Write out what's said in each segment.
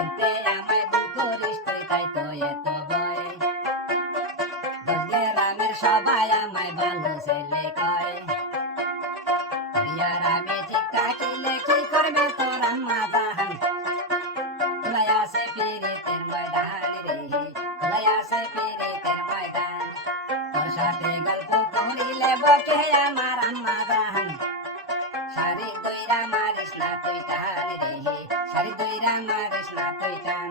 চিনতে আমায় ভুল করিস তুই তাই তো এত ভয় গ্রামের সবাই আমায় ভালো ছেলে কয় তুই আর আমি ঠিক থাকিলে কি করবে তোর আম্মা জাহান খোলাই আছে পিরিতের ময়দান রে খোলাই আছে পিরিতের ময়দান তোর সাথে গল্প করিলে বকে আমার আম্মা জাহান শাড়ি দইরা মারিস না তুই টান রে শাড়ি দইরা মারিস না তুই টান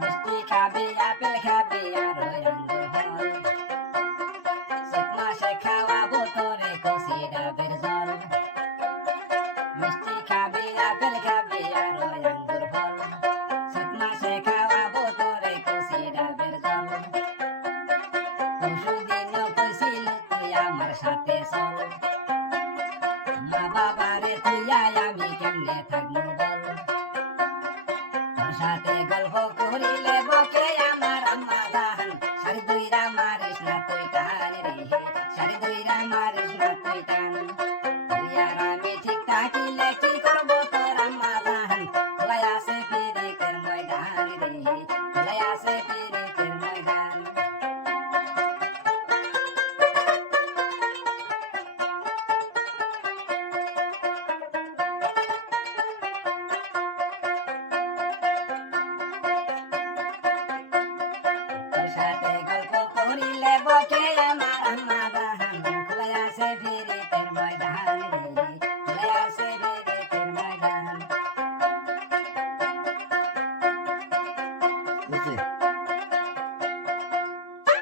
মিষ্টি খাবি আপেল খাবি আর আঙ্গুর ফল শীত মাসে খাওয়াবো তোরে কষি ডাবের জল মিষ্টি খাবি আপেল খাবি আর আঙ্গুর ফল শীত মাসে খাওয়াবো তোরে কষি ডাবের জল পরশুদিন কইছিল তুই আমার সাথে চল মা বাবারে তুই আমি কেমনে থাকবো বল তোর সাথে গল্প করিলে বকে আমার আম্মা জাহান শাড়ি দইরা মারিস না তুই টান রে শাড়ি দইরা মারিস না তুই টান তুই আর আমি ঠিক থাকিলে কি করবো তোর আম্মা জাহান খোলাই আছে পিরিতের ময়দান রে খোলাই আছে পিরিতের ময়দান তোর সাথে